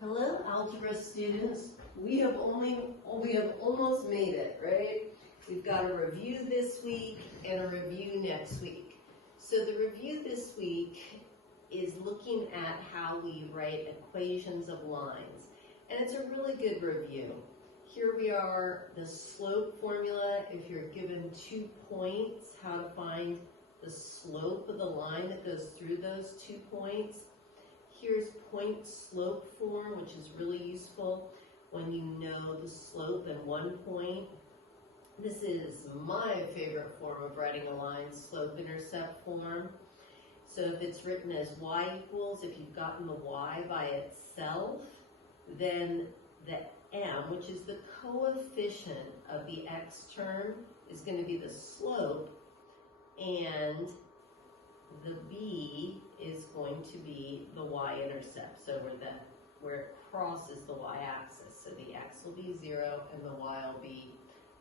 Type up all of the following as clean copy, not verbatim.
Hello, algebra students. We have almost made it, right? We've got a review this week and a review next week. So the review this week is looking at how we write equations of lines. And it's a really good review. Here we are, the slope formula. If you're given 2 points, how to find the slope of the line that goes through those 2 points. Here's point slope form, which is really useful when you know the slope in 1 point. This is my favorite form of writing a line, slope intercept form. So if it's written as y equals, if you've gotten the y by itself, then the m, which is the coefficient of the x term, is going to be the slope, and the b is going to be the y-intercept, so where it crosses the y-axis. So the x will be 0 and the y will be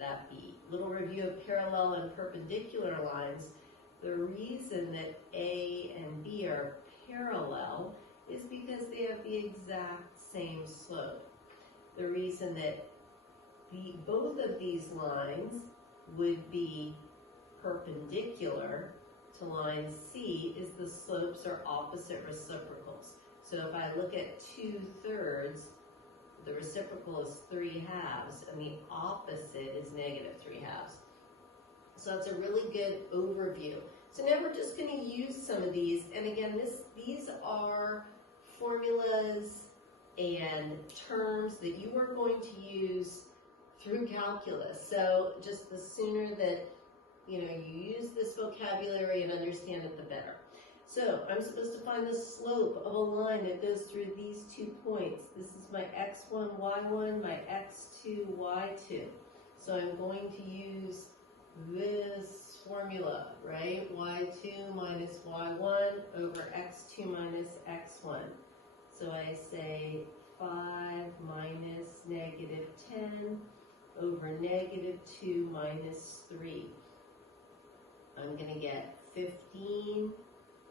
that b. Little review of parallel and perpendicular lines. The reason that a and b are parallel is because they have the exact same slope. The reason that both of these lines would be perpendicular to line C is the slopes are opposite reciprocals. So if I look at 2/3, the reciprocal is 3/2, and the opposite is -3/2. So it's a really good overview. So now we're just going to use some of these. And again, these are formulas and terms that you are going to use through calculus. So just the sooner that you use this vocabulary and understand it, the better. So I'm supposed to find the slope of a line that goes through these 2 points. This is my x1, y1, my x2, y2. So I'm going to use this formula, right? y2 minus y1 over x2 minus x1. So I say 5 minus -10 over -2 minus 3. I'm going to get 15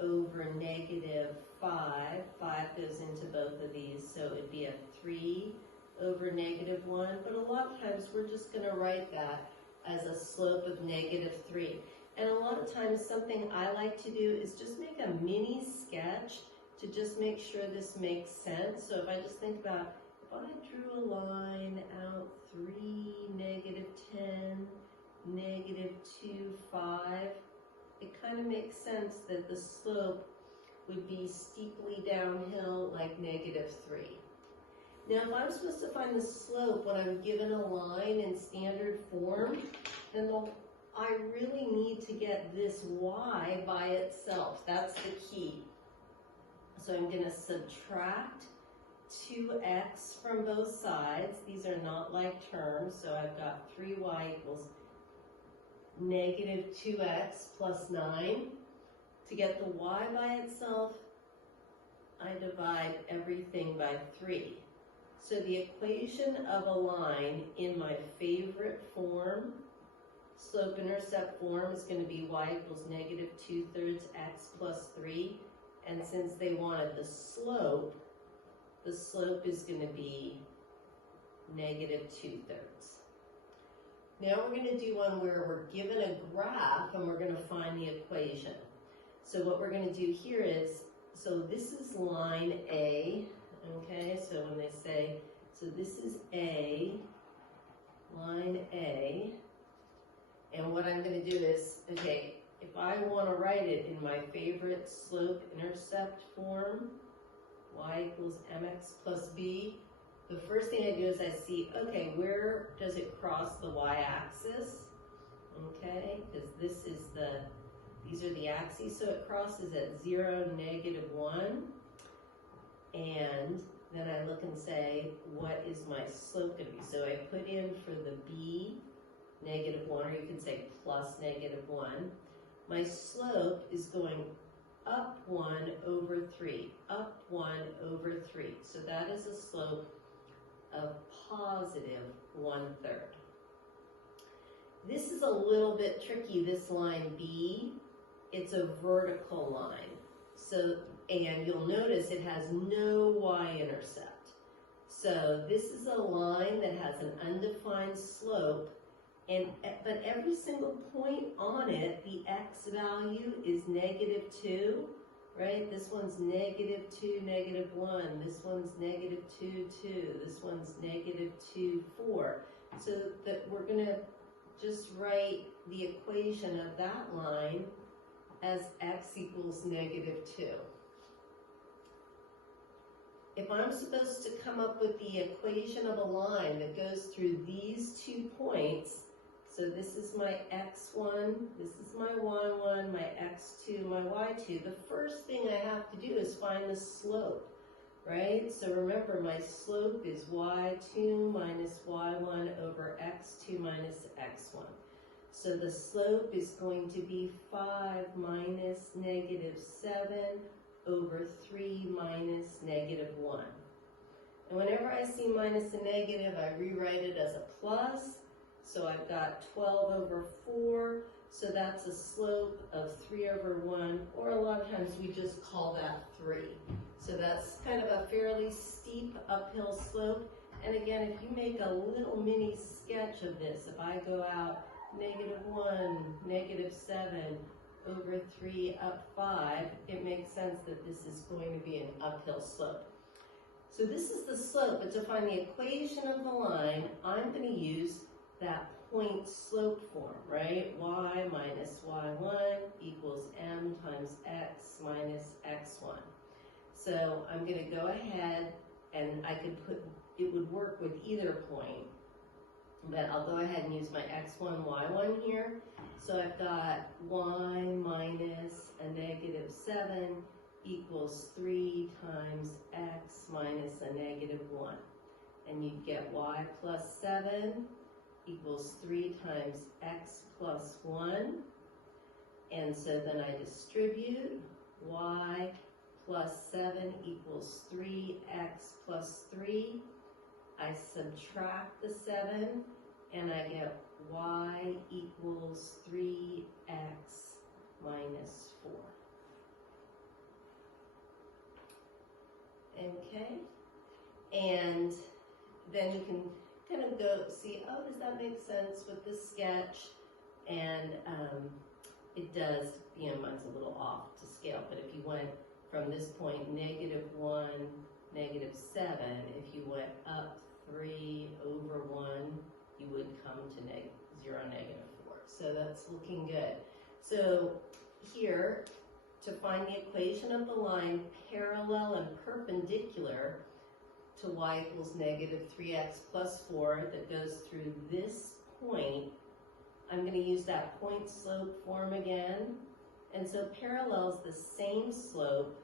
over -5. 5 goes into both of these, so it would be a 3 over -1. But a lot of times we're just going to write that as a slope of -3. And a lot of times something I like to do is just make a mini sketch to just make sure this makes sense. So if I just think about, if I drew a line out 3, -10, -2, 5, it kind of makes sense that the slope would be steeply downhill like -3. Now if I'm supposed to find the slope when I'm given a line in standard form, then I really need to get this y by itself. That's the key. So I'm going to subtract 2x from both sides. These are not like terms, so I've got 3y equals -2x plus 9. To get the y by itself, I divide everything by 3. So the equation of a line in my favorite form, slope-intercept form, is going to be y equals -2/3 x plus 3. And since they wanted the slope is going to be -2/3. Now we're going to do one where we're given a graph and we're going to find the equation. So what we're going to do here is, so this is line A, okay? So when they say, so this is A, line A, and what I'm going to do is, okay, if I want to write it in my favorite slope-intercept form, y equals mx plus b, the first thing I do is I see, okay, where does it cross the y-axis? Okay, because these are the axes, so it crosses at 0, -1. And then I look and say, what is my slope going to be? So I put in for the b, -1, or you can say plus -1. My slope is going up 1 over 3, up 1 over 3. So that is a slope of positive 1/3. This is a little bit tricky, this line B. It's a vertical line. So, and you'll notice it has no y-intercept. So this is a line that has an undefined slope, but every single point on it, the x value is -2, right? This one's -2, -1. This one's -2, 2. This one's -2, 4. So that we're going to just write the equation of that line as x equals -2. If I'm supposed to come up with the equation of a line that goes through these 2 points, so this is my x1, this is my y1, my x2, my y2, the first thing I have to do is find the slope, right? So remember, my slope is y2 minus y1 over x2 minus x1. So the slope is going to be 5 minus -7 over 3 minus -1. And whenever I see minus a negative, I rewrite it as a plus. So I've got 12 over 4, so that's a slope of 3 over 1, or a lot of times we just call that 3. So that's kind of a fairly steep uphill slope. And again, if you make a little mini sketch of this, if I go out -1, -7, over 3 up 5, it makes sense that this is going to be an uphill slope. So this is the slope, but to find the equation of the line, I'm going to use that point slope form, right? Y minus y1 equals m times x minus x1. So I'm going to go ahead and I could put, it would work with either point, but I'll go ahead and use my x1, y1 here. So I've got y minus a -7 equals 3 times x minus a -1. And you'd get y plus 7 equals 3 times x plus 1. And so then I distribute y plus 7 equals 3x plus 3. I subtract the 7 and I get y equals 3x minus 4. Okay, and then you can kind of go see, oh, does that make sense with this sketch? And it does, you know, mine's a little off to scale, but if you went from this point, -1, -7, if you went up 3 over 1, you would come to 0, -4. So that's looking good. So here, to find the equation of the line parallel and perpendicular to y equals -3x plus 4 that goes through this point, I'm going to use that point slope form again. And so parallel is the same slope.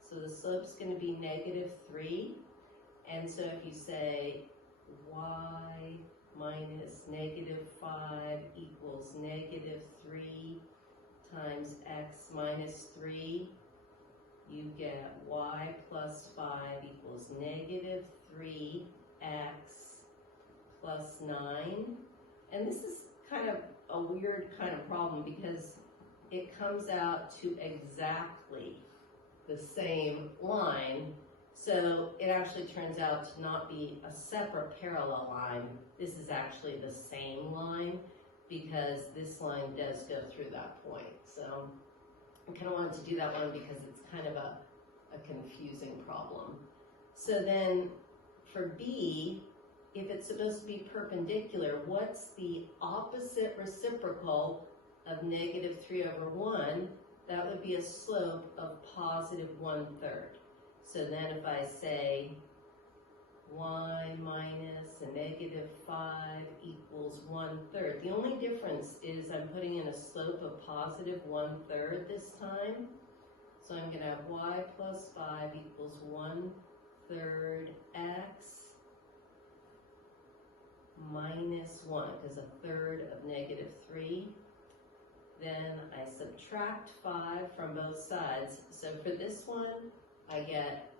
So the slope's going to be -3. And so if you say y minus -5 equals -3 times x minus 3, you get y plus 5 equals -3x plus 9. And this is kind of a weird kind of problem because it comes out to exactly the same line. So it actually turns out to not be a separate parallel line. This is actually the same line because this line does go through that point. So I kind of wanted to do that one because it's kind of a confusing problem. So then for B, if it's supposed to be perpendicular, what's the opposite reciprocal of -3 over 1? That would be a slope of +1/3. So then if I say y minus a -5 equals 1/3, the only difference is I'm putting in a slope of +1/3 this time. So I'm going to have y plus 5 equals 1/3 x minus 1, because 1/3 of -3. Then I subtract 5 from both sides. So for this one, I get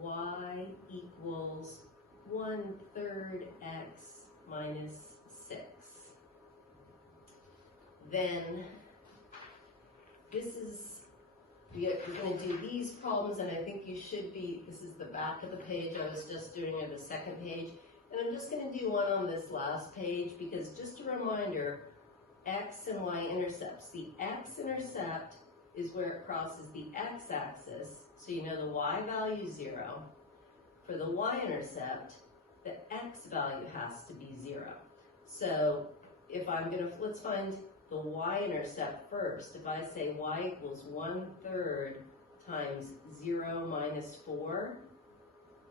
y equals 1/3 x minus 6. Then this is, we're going to do these problems, and I think you should be, this is the back back of the page. I was just doing it the second page. And I'm just going to do one on this last page because just a reminder, x and y intercepts. The x-intercept is where it crosses the x-axis, so you know the y value is 0. For the y-intercept, the x value has to be 0. So if I'm going to, let's find the y-intercept first. If I say y equals 1/3 times 0 minus 4,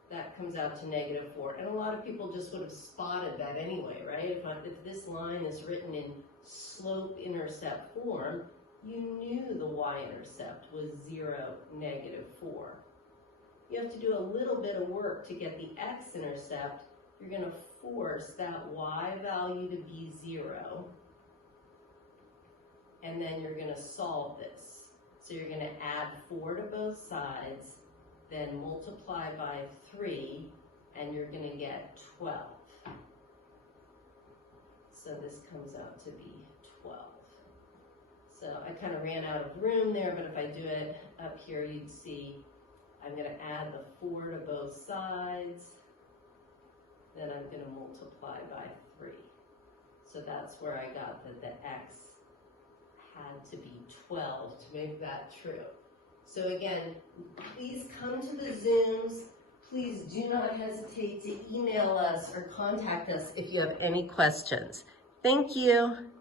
that comes out to -4. And a lot of people just would have spotted that anyway, right? If this line is written in slope-intercept form, you knew the y-intercept was 0, -4. You have to do a little bit of work to get the x-intercept. You're going to force that y value to be 0. And then you're going to solve this. So you're going to add 4 to both sides, then multiply by 3, and you're going to get 12. So this comes out to be 12. So I kind of ran out of room there, but if I do it up here, you'd see I'm going to add the 4 to both sides, then I'm going to multiply by 3. So that's where I got that the x had to be 12 to make that true. So again, please come to the Zooms. Please do not hesitate to email us or contact us if you have any questions. Thank you.